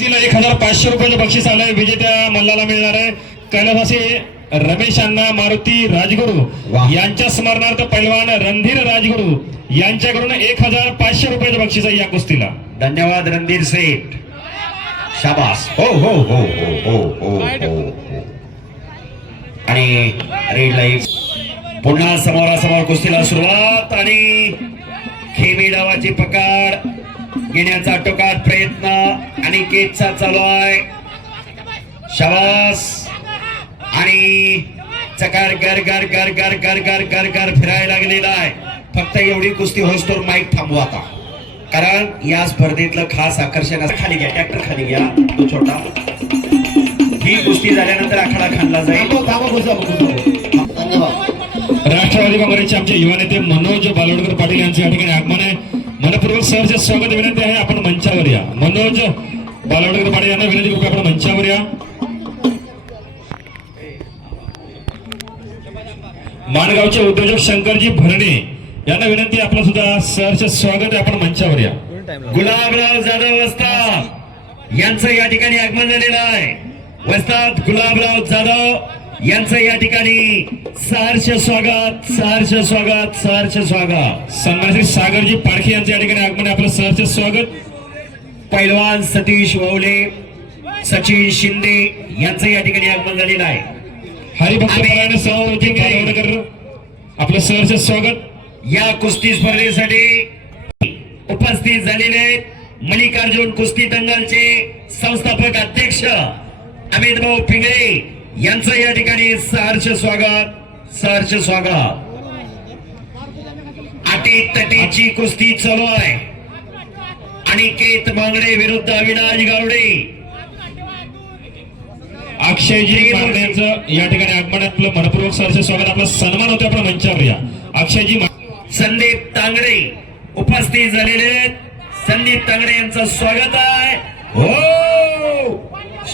तिला एक हजार पाचशे रुपयाचं बक्षीस आलंय. विजेत्या मल्लाला मिळणार आहे. कैलासी रमेश अण्णा मारुती राजगुरू यांच्या स्मरणार्थ पैलवान रणधीर राजगुरू यांच्याकडून एक हजार पाचशे रुपयाचं बक्षीस आहे या कुस्तीला. धन्यवाद रणधीर सेठ. शाबास. हो हो हो हो हो हो हो, हो. आणि रेड लाईफ पुन्हा समोरासमोर कुस्तीला सुरुवात आणि खेमी डावाची पकड. घेण्याचा टोकात प्रयत्न आणि केतचा चालू आहे शाबास. आणि चकार गर गर गर गर गर गर गर गर फिरायला लागलेला आहे. फक्त एवढी कुस्ती होईस्तोवर माईक थांबवा आता. कारण या स्पर्धेतलं खास आकर्षण खाली घ्या ट्रॅक्टर खाली घ्या तो छोटा. ही कुस्ती झाल्यानंतर आखाडा खाल्ला जाईल. धन्यवाद राष्ट्रवादी काँग्रेसचे आमचे युवा नेते मनोज बालोडकर पाटील यांचे या ठिकाणी आगमन आहे. मनपूर्वक सहर्ष स्वागत विनंती आहे. आपण मंचावर या. मनोज बालोडकर पाडे यांना विनंती करू आपण मंचावर या. माणगावचे उद्योजक शंकरजी भरणे यांना विनंती आपलं सुद्धा सहर्ष स्वागत आहे. आपण मंचावर या. गुलाबराव जाधव वस्ताद यांचं या ठिकाणी आगमन झालेलं आहे. वस्तात गुलाबराव जाधव यांचं या ठिकाणी सहर्ष स्वागत सहर्ष स्वागत सहर्ष स्वागत. सन्मानश्री सागरजी पारखे यांचे या ठिकाणी आगमन आपलं सहर्ष स्वागत. पैलवान सतीश ववले सचिन शिंदे यांचं या ठिकाणी आगमन झालेलं आहे. हरिभक्त बालोडकर आपलं सहर्ष स्वागत. या कुस्ती स्पर्धेसाठी उपस्थित झालेले मल्लिकार्जुन कुस्ती दंगलचे संस्थापक अध्यक्ष अमित भाऊ पिंगळे. यांचं या ठिकाणी सहर्ष स्वागत सहर्ष स्वागत. अटी तटीची कुस्ती चालू आहे. अनिकेत मांगडे विरुद्ध अविनाश गावडे. अक्षयजी मांगडे यांचं या ठिकाणी आगमन. आपलं मनपूर्वक सहर्ष स्वागत आपला सन्मान होतो आपल्या मंचावर या. अक्षयजी संदीप तांगडे उपस्थित झालेले. संदीप तांगडे यांचं स्वागत आहे. हो!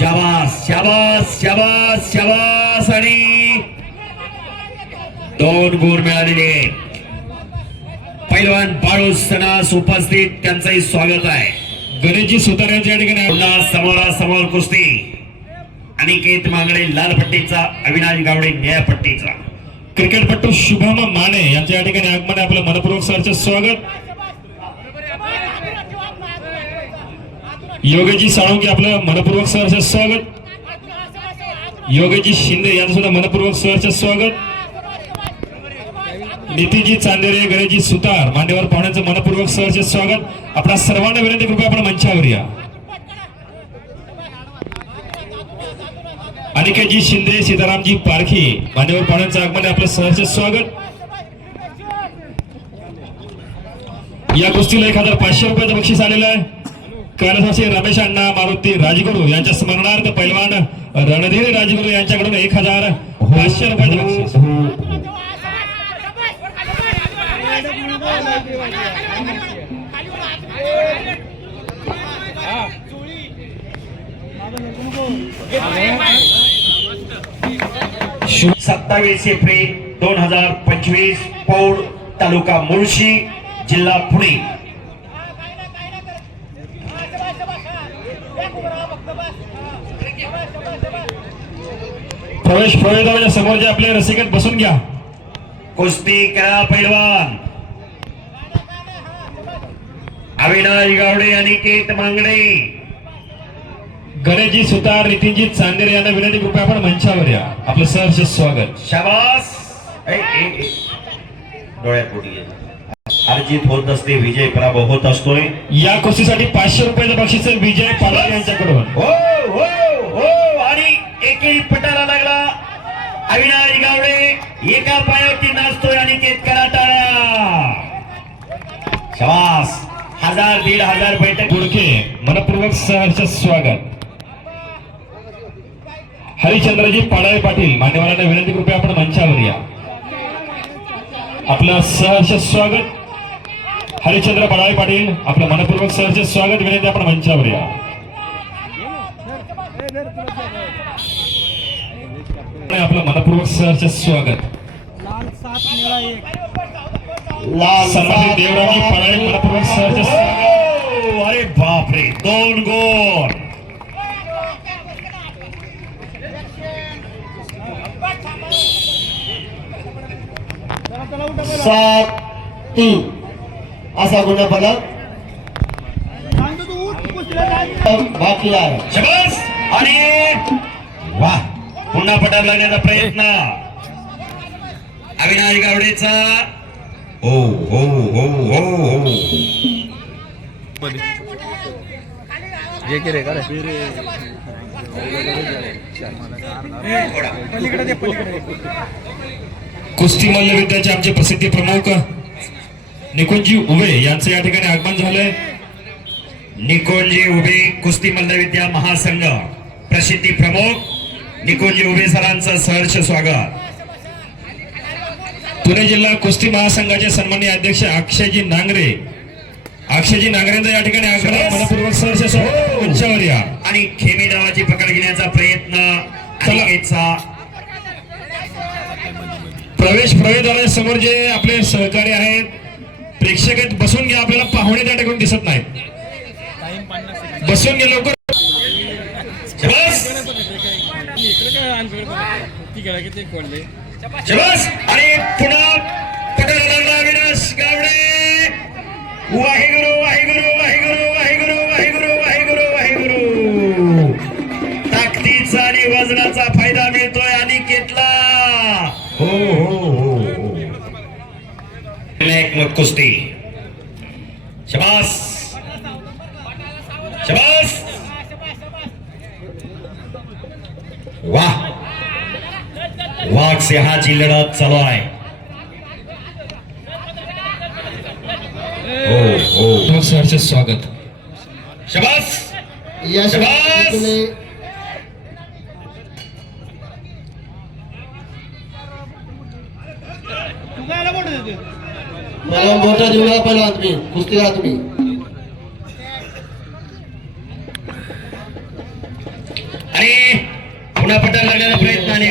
शाबास शाबास शाबास शाबास आणि दोन गुण मिळालेले आहेत. पैलवान बाळू सणास उपस्थित त्यांचंही स्वागत आहे. गणेशजी सुतार्यांच्या ठिकाणी पुन्हा समोरासमोर कुस्ती. अनिकेत मांगडे लाल पट्टीचा अविनाश गावडे निळ्या पट्टीचा. क्रिकेटपटू शुभम माने यांच्या या ठिकाणी आगमन आपलं मनपूर्वक सरचं स्वागत. योगेशजी साळुंके आपलं मनपूर्वक सहर्ष स्वागत. योगेशजी शिंदे यांचं सुद्धा मनपूर्वक सहर्ष स्वागत. नितीजी चांदेरे गणेशजी सुतार मांडेवर पाहुण्यांचं मनपूर्वक सहर्ष स्वागत. आपल्या सर्वांना विनंती कृपया आपण मंचावर या. अनिकेतजी शिंदे सीतारामजी पारखी मान्यवर पाहुण्यांचं आगमन आहे. आपलं सहर्ष स्वागत. या कुस्तीला एक हजार पाचशे रुपयाचं बक्षीस आलेलं आहे. कैलासाचे रमेश अण्णा मारुती राजगुरू यांच्या स्मरणार्थ पैलवान रणधीर राजगुरू यांच्याकडून एक हजार पाचशे रुपये सत्तावीस एप्रिल दोन हजार पंचवीस पौड तालुका मुळशी जिल्हा पुणे. प्रवेश प्रवेशाच्या समोर जे आपले रसिकत बसून घ्या. कुस्ती करा पैलवान. अविनाश गावडे अनिकेत मांगडे. गणेशजी सुतार नितीनजी चांदेरे यांना विनंती कृपया आपण मंचावर या. आपलं सहर्ष स्वागत. शाबास. डोळ्यात. अर्जित होत असते विजय पराभव होत असतोय. या कुस्तीसाठी पाचशे रुपयाचं बक्षीस आहे विजय पालार यांच्याकडून. हो हो हो आणि एकेरी पटाला लागला. अविनाश गावडे एका पायावरती नाचतोय आणि केत कराटाळ्या शबास. हजार दीड हजार बैठक. गुडके मनपूर्वक सहर्ष स्वागत. हरिचंद्रजी पाडाळे पाटील मान्यवरांना विनंती कृपया आपण मंचावर या. आपलं सहर्ष स्वागत. हरिचंद्र पाडाळे पाटील आपलं मनपूर्वक सहर्ष स्वागत विनंती आपण मंचावर या. आपलं मनपूर्वक सहर्ष स्वागत. लाल सात निळा एक. लाल देवराजी पाडाळे मनपूर्वक सहर्ष स्वागत ओ, अरे बापरे दोन गोल चला उठा बोला. सात तीन. असा गुन्हा जाय. बाकी आहे. शबास! आणि वा पुन्हा पटार लागण्याचा प्रयत्न. अविनाश गावडेचा. हो हो हो हो हो. पलीकडे दे पलीकडे दे. कुस्ती मल्लविद्याचे आमचे प्रसिद्धी प्रमुख निकुंजी उभे यांचं या ठिकाणी आगमन झालंय. निकोंजी उभे कुस्ती मल्लविद्या महासंघ प्रसिद्धी प्रमुख निकोंजी उभे सरांचं सहर्ष स्वागत. पुणे जिल्हा कुस्ती महासंघाचे सन्माननीय अध्यक्ष अक्षयजी नांगरे. अक्षयजी नांगरेंचं या ठिकाणी आग्रह मनपूर्वक सहर्ष स्वागत. या. आणि खेमी डावाची पकड घेण्याचा प्रयत्न प्रवेश प्रवेशद्वारासमोर जे आपले सहकारी आहेत प्रेक्षक आहेत बसून घ्या आपल्याला पाहुणे त्या ठिकाणी दिसत नाहीत. बसून घ्या लवकर. आणि पुन्हा पकड लागला अविनाश गावडे. वाहेगुरु वाहेगुरु वाहेगुरु. कुस्ती. शबास. शबास. वाह. वाघ सिंहाची लढत चालू आहे. हो हो. सहर्ष स्वागत. शबास. या शबास! तुम्ही तू काय बोलत होते मला मोठा देऊ पहिला तुम्ही कुस्ती करा तुम्ही. आणि पुन्हा पटा लागण्याचा प्रयत्न आणि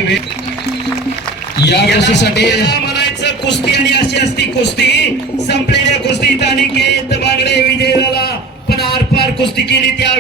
या गोष्टीसाठी म्हणायचं कुस्ती आणि अशी असती कुस्ती. संपलेल्या कुस्तीत अनिकेत बागडे विजय झाला. पण आरपार कुस्ती केली त्या